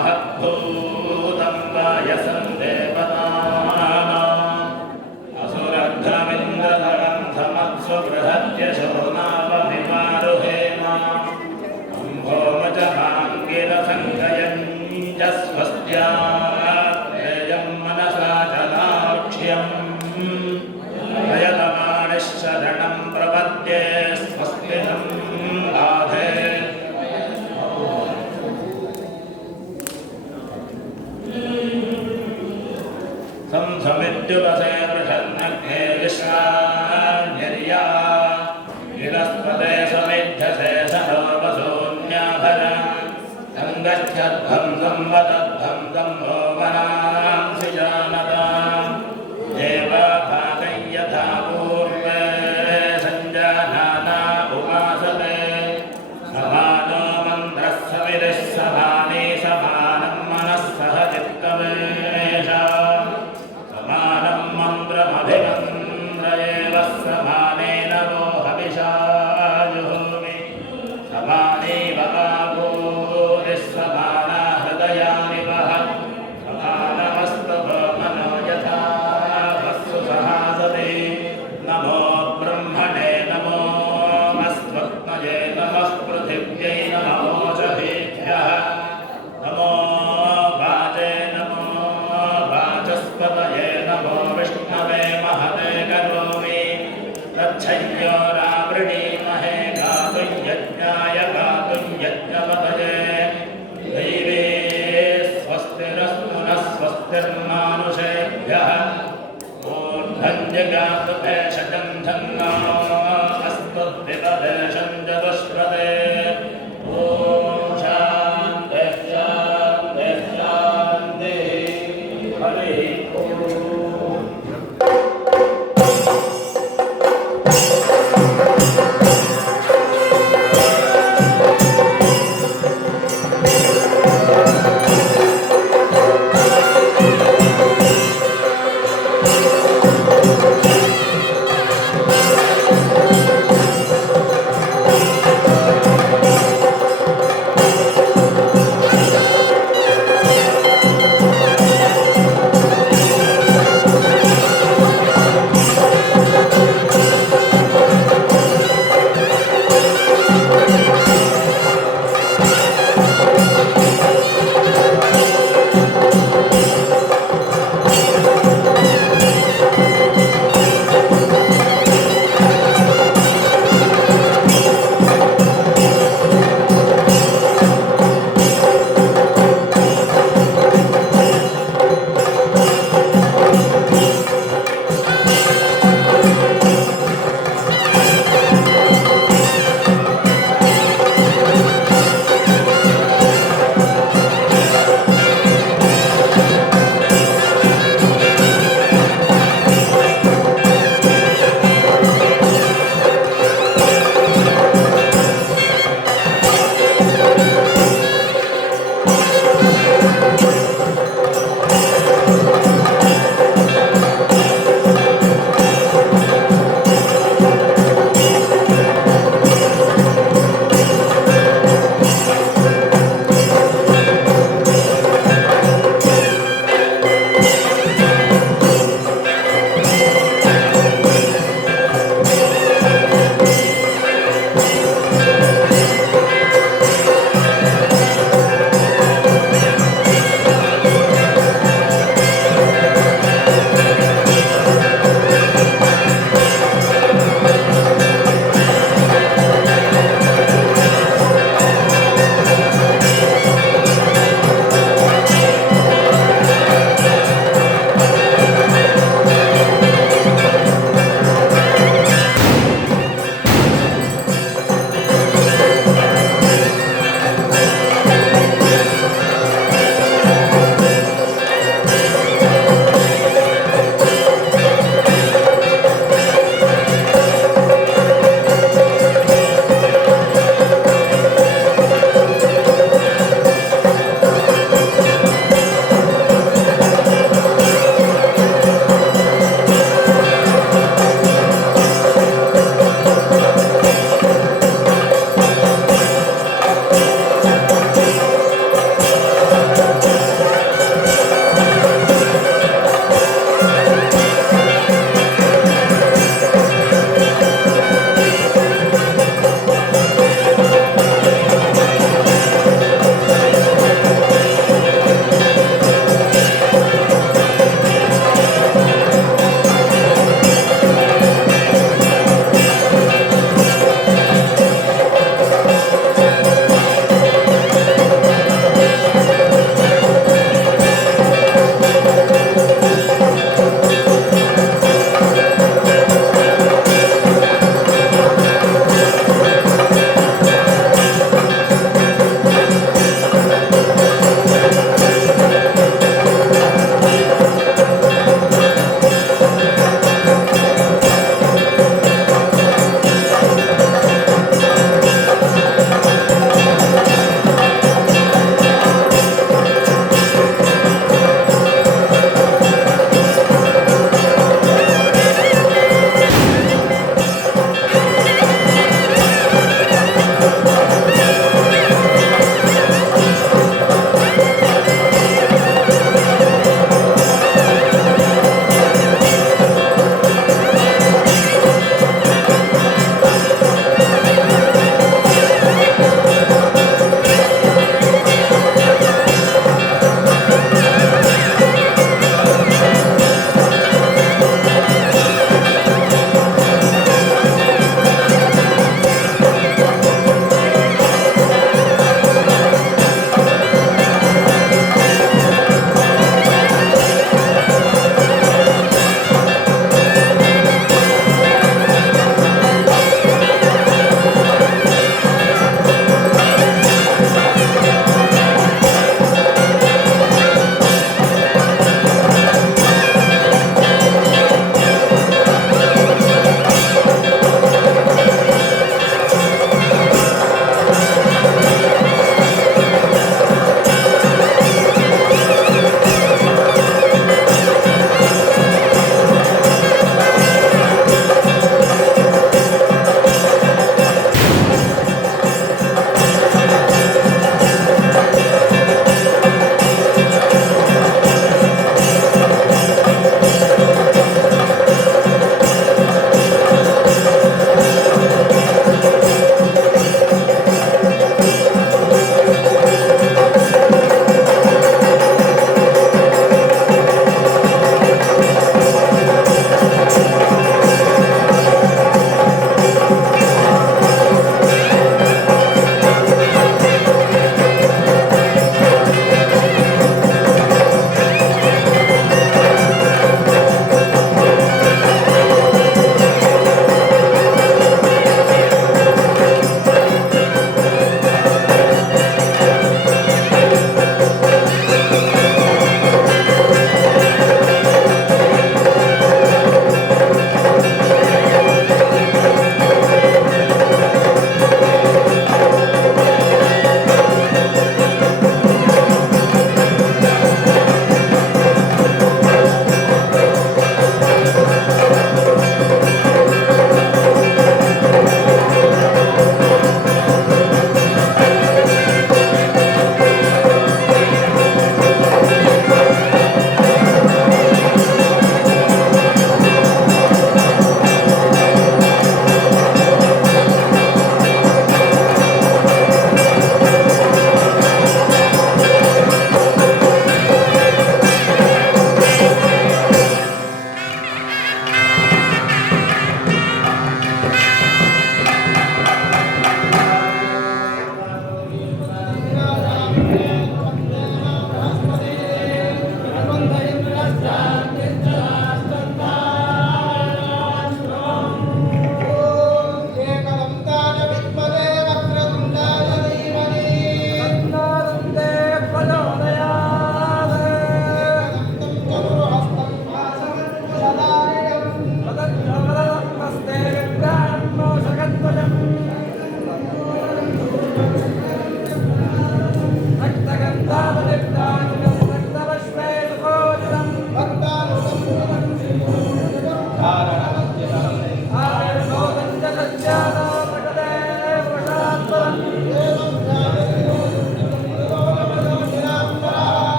स्वस्त्ययनन्दाक्षमरिष्टनेमिन्महद्भूतं वायसं सङ्गच्छद्भं संवदद्भं सम्भो वनांसि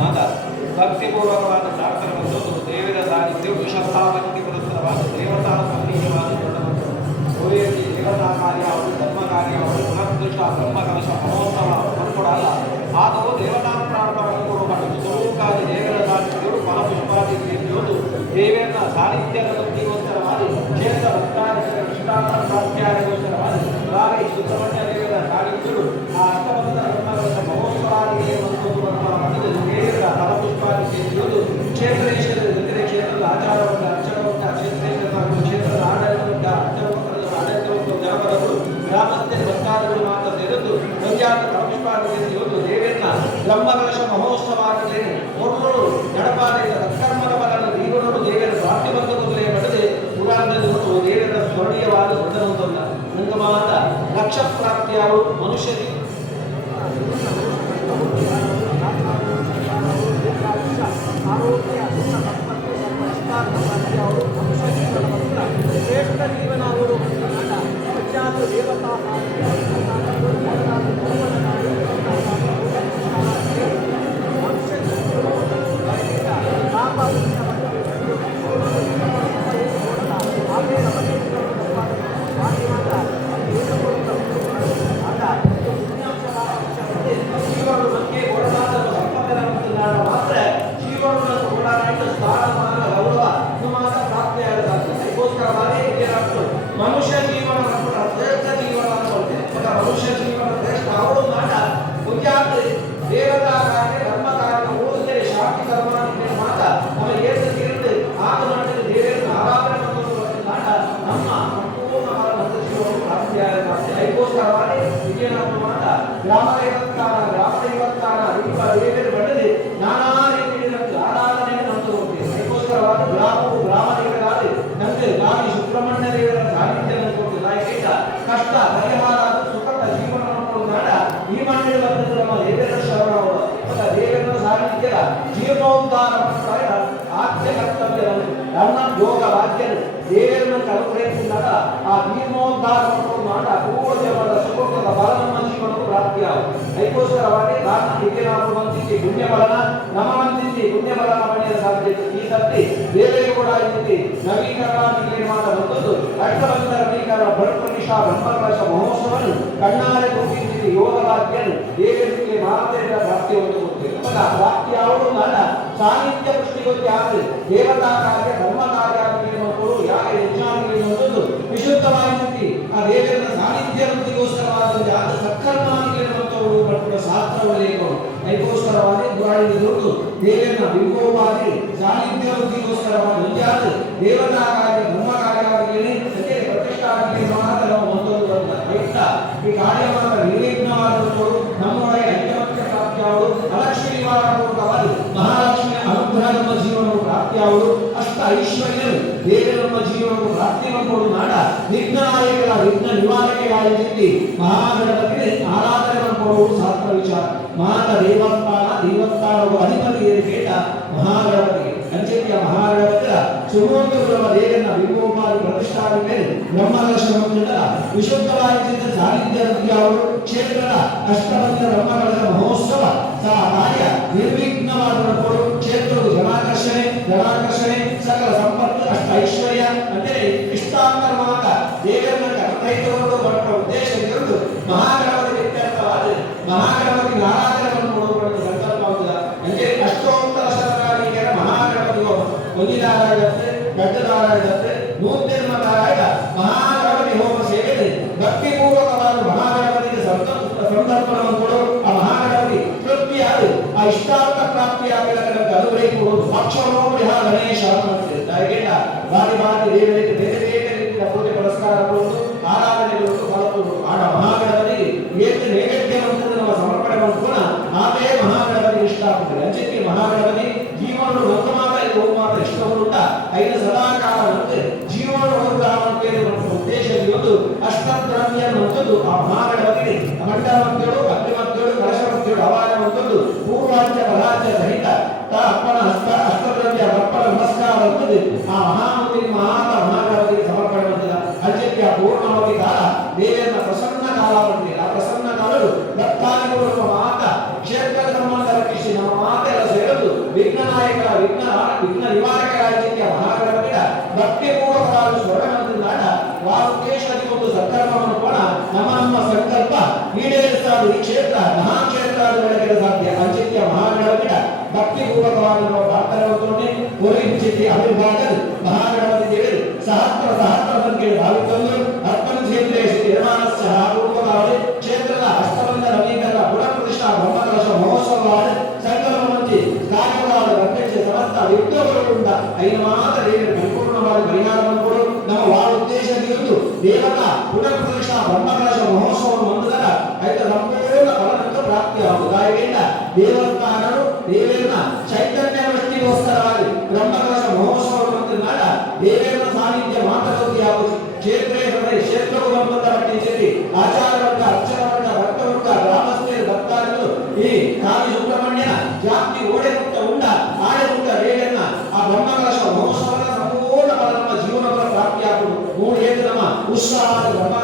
ಮಾತ ಭಕ್ತಿಪೂರ್ವಕವಾದ ಬಂದದ್ದು ದೇವರ ಸಾನ್ನಿಧ್ಯ ದೇವತಾ ಸಂಬಂಧೀಯವಾದ ಗುರಿಯಲ್ಲಿ ದೇವತಾ ಕಾರ್ಯ ಅವರು ಧರ್ಮ ಕಾರ್ಯ ಅವರು ಪುನರ್ದೃಷ್ಟ ಬ್ರಹ್ಮ ಕಲಶ ಮಹೋತ್ಸವ ಅಲ್ಲ ಆದವು ದೇವತಾ ಪ್ರಾರ್ಥನೆ ಕೊಡುವ ಸ್ವರೂಪಕಾರಿ ದೇವರ ಸಾನ್ನಿಧ್ಯರು ಫಲಪುಷ್ಪಾದಿ ದೇವರ ಸಾನ್ನಿಧ್ಯದ ಭಕ್ತಿಗೋಸ್ಕರವಾಗಿ ಕ್ಷೇತ್ರ ಭಕ್ತಾದಿಗಳ ಕೃಷ್ಣಾನ ಪ್ರಾಪ್ತಿಯಾದಿಗೋಸ್ಕರವಾಗಿ ರಾಗಿ ಸುಬ್ರಹ್ಮಣ್ಯ ಕ್ಷೇತ್ರ ಇದ್ರೆ ಕ್ಷೇತ್ರದ ಆಚಾರವನ್ನು ಅಕ್ಷರವನ್ನು ಕ್ಷೇತ್ರ ಹಾಗೂ ಕ್ಷೇತ್ರದ ಆಡಳಿತವನ್ನ ಅಕ್ಷರವನ್ನು ಆಡಳಿತವನ್ನು ಗ್ರಾಮದವರು ಗ್ರಾಮಸ್ಥರು ಸರ್ಕಾರಗಳು ಮಾತ್ರ ಇರಲು ಒಂದ್ಯಾದ ಸಂಸ್ಕಾರದಲ್ಲಿ ಒಂದು ದೇವಿಯನ್ನ ಬ್ರಹ್ಮಕಲಶ ಮಹೋತ್ಸವ ಆಗಲಿ ಒಬ್ಬರು ನಡಪಾಲಿನ ಸತ್ಕರ್ಮದ ಬಲನ ದೇವರನ್ನು ದೇವಿಯನ್ನು ಪ್ರಾಪ್ತಿ ಬಂದವರೇ ನಡೆದೆ ದೇವರ ಸ್ಮರಣೀಯವಾದ ದೊಡ್ಡದಲ್ಲ ನಂತರ ಲಕ್ಷ ಮನುಷ್ಯರಿಗೆ Obrigado. ಅತ್ಯಂತ ದೇವರನ್ನ ಕಲಪ್ರಯತ್ನಿಸಿದಾಗ ಆ ಭೀಮೋದ್ಧಾರವನ್ನು ಮಾಡ ಪೂರ್ಣವಾದ ಸುಲಭದ ಬಲವನ್ನು ಹಂಚಿಕೊಂಡು ಪ್ರಾಪ್ತಿಯ ಅದಕ್ಕೋಸ್ಕರವಾಗಿ ನಾನು ಹಿರಿಯರಾಮ ವಂಚಿಸಿ ಪುಣ್ಯಬಲನ ನಮ್ಮ ವಂಚಿಸಿ ಪುಣ್ಯಬಲನ ಪಡೆಯಲು ಸಾಧ್ಯತೆ ಈ ಸರ್ತಿ ಬೇರೆಯೂ ಕೂಡ ಈ ರೀತಿ ನವೀಕರಣ ನಿರ್ಮಾಣ ಮತ್ತೊಂದು ಅರ್ಥವಂತರ ನವೀಕರಣ ಬಡಪನಿಷ ಬ್ರಹ್ಮಕಲಶ ಮಹೋತ್ಸವವನ್ನು ಕಣ್ಣಾರೆ ರೂಪಿಸಿ ಯೋಗವಾಕ್ಯನು ಹೇಗೆ ರೀತಿ ಮಾತೆಯ ಪ್ರಾಪ್ತಿ ಪ್ರಾಪ್ತಿ ಯಾವುದು? ನನ್ನ ಸಾಹಿತ್ಯ ಪುಷ್ಟಿಗೊತ್ತಿ ಆದರೆ ದೇವತಾ ಕಾರ್ಯ ವೃತ್ತಿಗೋಸ್ಕರವಾಗಿ ಮುಂಜಾದ ದೇವತಾ ಕಾರ್ಯ ಧರ್ಮ ಕಾರ್ಯವಾಗಿ ಸತ್ಯ ಪ್ರತಿಷ್ಠಾಪನೆ ಮಾತ್ರ ನಾವು ಹೊಂದಲು ಬಂದ ರೈತ ಈ ಕಾರ್ಯವಾದ ನಿರ್ವಿಘ್ನವಾದವರು ನಮ್ಮೊಳಗೆ ಐಕಮತ್ಯ ಪ್ರಾಪ್ತಿಯಾವುದು ಅಲಕ್ಷ್ಮಿ ನಿವಾರಣಪೂರ್ವಕವಾಗಿ ಮಹಾಲಕ್ಷ್ಮಿಯ ಅನುಗ್ರಹ ನಮ್ಮ ಜೀವನವು ಪ್ರಾಪ್ತಿಯಾವುದು ಅಷ್ಟ ಐಶ್ವರ್ಯರು ದೇವರು ನಮ್ಮ ಜೀವನವು ಪ್ರಾಪ್ತಿ ಮಾಡಿಕೊಂಡು ನಾಡ ವಿಘ್ನನಾಯಕರ ವಿಘ್ನ ನಿವಾರಕರಾಗಿ ಮಹಾಗಣಪತಿಗೆ ಆರಾಧನೆ ಮಾಡಿಕೊಳ್ಳುವುದು ಶಾಸ್ತ್ರ ವಿಚಾರ ಮಾತ ದೇವಸ್ಥಾನ ದೇವಸ್ಥಾನವು ಅಧಿಪತಿ ಏನು ಕೇಟ ಮಹಾಗಣಪತಿಗೆ ಅಂಚೆಯ ಮಹಾಗಣಪತಿಯ ಸುಮೂರ್ತಗಳ ದೇವರನ್ನ ವಿಮೋಪಾದಿ ಪ್ರತಿಷ್ಠಾನ ಮೇಲೆ ಬ್ರಹ್ಮದರ್ಶನ ವಿಶುದ್ಧವಾಗಿದ್ದ ಸಾನ್ನಿಧ್ಯ ಅವರು ಕ್ಷೇತ್ರದ ಅಷ್ಟಬಂಧ ಬ್ರಹ್ಮಗಳ ಮಹೋತ್ಸವ ಸಹ ಕಾರ್ಯ ನಿರ್ವಿಘ್ನವಾದ ನಡ್ಕೊಂಡು ಕ್ಷೇತ್ರದ ಜನಾಕರ್ಷಣೆ ಜನಾಕರ್ಷಣೆ ಸಕಲ ಸಂಪತ್ತು ಅಷ್ಟ ಐಶ್ವರ್ಯ ಅಂದರೆ ಇಷ್ಟಾಂತರವಾದ ದೇವರನ್ನ ಕೈತವರು ಬಟ್ಟ ಉದ್ದೇಶ ಇರುವುದು ಮಹಾಗಣಪತಿ ವ್ಯತ್ಯರ್ಥವಾದ ಮಹಾಗಣಪತಿ ಹೊಂದಿದಾರಾಗತ್ತೆ ಗಡ್ಡದಾರಾಗತ್ತೆ ನೂತನ ಮಹಾಗಣಪತಿ ಹೋಮ ಸೇವೆ ಭಕ್ತಿಪೂರ್ವಕವಾದ ಮಹಾಗಣಪತಿಗೆ ಸಂದರ್ಭವನ್ನು ಕೊಡು ಆ ಮಹಾಗಣಪತಿ ತೃಪ್ತಿಯಾದ ಆ ಇಷ್ಟಾರ್ಥ ಪ್ರಾಪ್ತಿಯಾಗಲಿಕ್ಕೆ ಅನುಗ್ರಹಿಸುವುದು ಅಕ್ಷರೋಪರಿ ಹಾ ಗಣೇಶ ಹಾಗೆಲ್ಲ ಬಾರಿ ಬಾರಿ ದೇವರಿಗೆ ಬೇರೆ ಬೇರೆ ಮಹಾಗಣಪತಿಗೆ ಮಂಡ ಮಕ್ಕಳು ಅಗ್ನಿ ಮಕ್ಕಳು ಕಲಶ ಮಕ್ಕಳು ಅವಾಯ ಮಕ್ಕಳು ಪೂರ್ವಾಚ್ಯ ಪರಾಚ್ಯ ಸಹಿತ ತ ಅಪ್ಪನ ಹಸ್ತ ಅಷ್ಟದ್ರವ್ಯ ಅಪ್ಪನ ನಮಸ್ಕಾರ ಅನ್ನೋದು ಆ ಮಹಾಮಂತ್ರಿ ಮಹಾತ ಮಹಾಗಣಪತಿಗೆ ಸಮರ್ಪಣೆ ಮಾಡ್ತದ ಅಂಚಕ್ಕೆ ಆ ಪೂರ್ಣವತಿ ಕಾಲ చేసి అవిర్భాగం మహాగణపతి చేరు సహస్ర సహస్ర సంఖ్య భావితంలో అర్పణ చేతులేసి నిర్మాణస్య రూపకాలు క్షేత్ర హస్తబంధ నవీకరణ పునఃప్రతిష్ట బ్రహ్మకలశ మహోత్సవాలు సంకల్పం నుంచి కార్యక్రమాలు రక్షించే సమస్త విజ్ఞపడుకుండా అయిన మాత్రం పరిపూర్ణమైన పరిహారం కూడా నమ్మ వారి ఉద్దేశం దేవత పునః மூணு ஏக்கரமா உஷா ரமா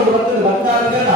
ಕ್ಷೇತ್ರ ಗುಣದಲ್ಲಿ ಭಕ್ತಾದಿಗಳ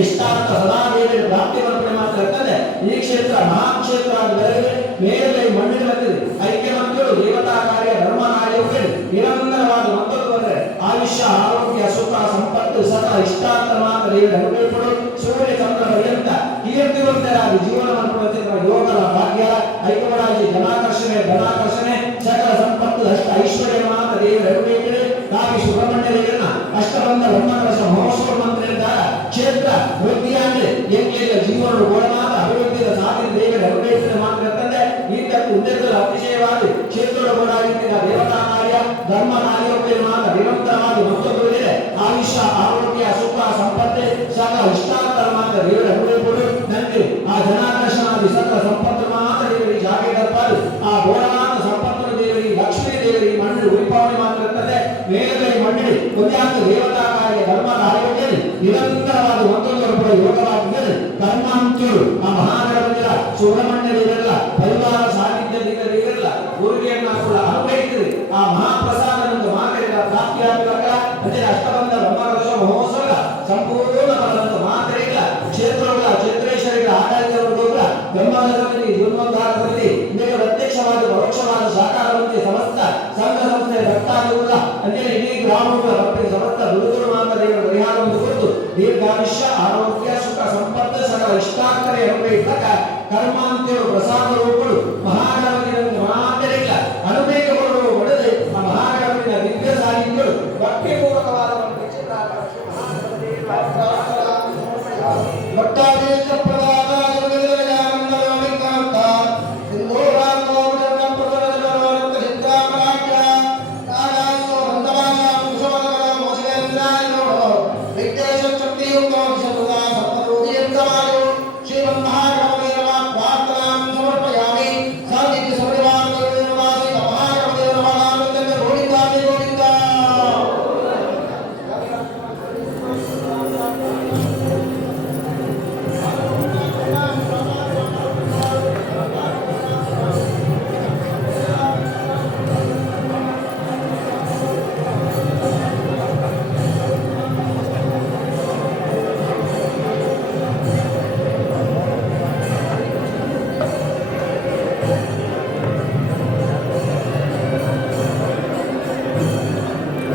ಇಷ್ಟಾರ್ಥ ಸದಾದೇವಿಯ ಪ್ರಾಪ್ತಿ ಕಲ್ಪನೆ ಮಾತ್ರ ಇರ್ತದೆ ಈ ಕ್ಷೇತ್ರ ಮಹಾಕ್ಷೇತ್ರ ಆಗಿದ್ದರೆ ಮೇಲೆ ಮಣ್ಣಿನ ಬಂದಿದೆ ಐಕ್ಯ ಮಂತ್ರಿಗಳು ದೇವತಾ ಕಾರ್ಯ ಧರ್ಮ ಕಾರ್ಯಗಳು ನಿರಂತರವಾದ ಮತ್ತೊಂದು ಬಂದರೆ ಆಯುಷ್ಯ ಆರೋಗ್ಯ ಸುಖ ಸಂಪತ್ತು ಸಕಲ ಇಷ್ಟಾರ್ಥ ಮಾತ್ರ ದೇವರ ಅನುಭವಿಗಳು ಸೂರ್ಯ ಚಂದ್ರ ಪರ್ಯಂತ ಕೀರ್ತಿವಂತರಾಗಿ ಜೀವನವನ್ನು ಕೊಡುತ್ತಿರುವ ಯೋಗದ ಭಾಗ್ಯ ಐಕ್ಯಮರಾಜಿ ಜನಾಕರ್ಷಣೆ ಧನಾಕರ್ಷಣೆ ಸಕಲ ಸಂಪತ್ತು ಅಷ್ಟ ಐಶ್ವರ್ಯ ಮಾತ್ರ ದೇವರ ಅನುಭವಿಗಳು ಕಾವಿ ಸುಬ್ರಹ್ಮಣ್ಯ ದೇವರನ್ನ ಅಷ್ಟಬಂಧ ಬ್ರಹ್ಮಕಲಶ ಮಹೋತ್ಸವ ಮಂತ್ರಿದ್ದಾರೆ ಕ್ಷೇತ್ರ ವೃದ್ಧಿಯಾಗಲಿ ಎಂಕೆಯ ಜೀವನ ಗುಣಮಾತ ಅಭಿವೃದ್ಧಿಯ ಸಾಧನೆ ದೇವರ ಅನುಭವಿಸಿದ ಮಾತ್ರ ಇರ್ತದೆ ಇಂಥದ್ದು ಉದ್ದೇಶದ ಅತಿಶಯವಾಗಿ ಕ್ಷೇತ್ರದ ಓಡಾಡಿದ ದೇವತಾ ಕಾರ್ಯ ಧರ್ಮ ಕಾರ್ಯಕ್ಕೆ ಮಾತ್ರ ನಿರಂತರವಾಗಿ ಮತ್ತೊಂದು ಇದೆ ಆಯುಷ್ಯ ಆರೋಗ್ಯ ಸುಖ ಸಂಪತ್ತು ಸಕಲ ಇಷ್ಟಾರ್ಥ ಮಾತ್ರ ದೇವರ ಅನುಭವಿಗಳು ನನಗೆ ಆ ಜನಾಕರ್ಷಣಾದಿ ಸಕಲ ಸಂಪತ್ತು ಮಾತ್ರ ದೇವರಿಗೆ ಜಾಗೆ ತಪ್ಪಾಲು ಆ ಗೋಳನಾಥ ಸಂಪತ್ತು ದೇವರಿಗೆ ಲಕ್ಷ್ಮೀ ದೇವರಿಗೆ ಮಣ್ಣು ಉಳಿಪಾವಣೆ ಮಾತ್ರ ಇರ್ತದೆ ಮೇಲೆ ಮಣ್ಣಿಡಿ ಒಂದ್ಯಾಕ ದೇವತಾ ಕಾರ್ಯ ಧರ್ಮ ಕಾರ್ಯದಲ್ಲಿ ನಿರಂತರವಾದ ಒಂದೊಂದು ರೂಪ ಯೋಗವಾಗಿದ್ದರೆ ಕರ್ಮಾಂತ್ಯರು ಆ ಮಹಾಗಣಪತಿಯ ಸುಬ್ರಹ್ಮಣ್ಯ ದೇವರಲ್ಲ ಬ್ರಹ್ಮಾಂಡ ಸಮಿತಿ ಜೀವನೋದ್ಧಾರ ಸಮಿತಿ ಇದೇ ಪ್ರತ್ಯಕ್ಷವಾದ, ಪರೋಕ್ಷವಾದ ಸಾಕಾರವಂತೆ ಸಮಸ್ತ ಸಂಘ ಸಂಸ್ಥೆ ಭಕ್ತಾದಿಗಳ ಅಂದ್ರೆ ಇಡೀ ಭಕ್ತಿ ಸಮಸ್ತ ದುರುಗುರು ದೇವರ ಪರಿಹಾರವನ್ನು ಕುರಿತು ದೀರ್ಘಾಯುಷ್ಯ, ಆರೋಗ್ಯ, ಸುಖ, ಸಂಪತ್ತು, ಸಕಲ ಇಷ್ಟಾರ್ಥರೆ ಅನುಗ್ರಹಿಸಕ ಕರ್ಮಾಂತ್ಯರು ಪ್ರಸಾದ ರೂಪಗಳು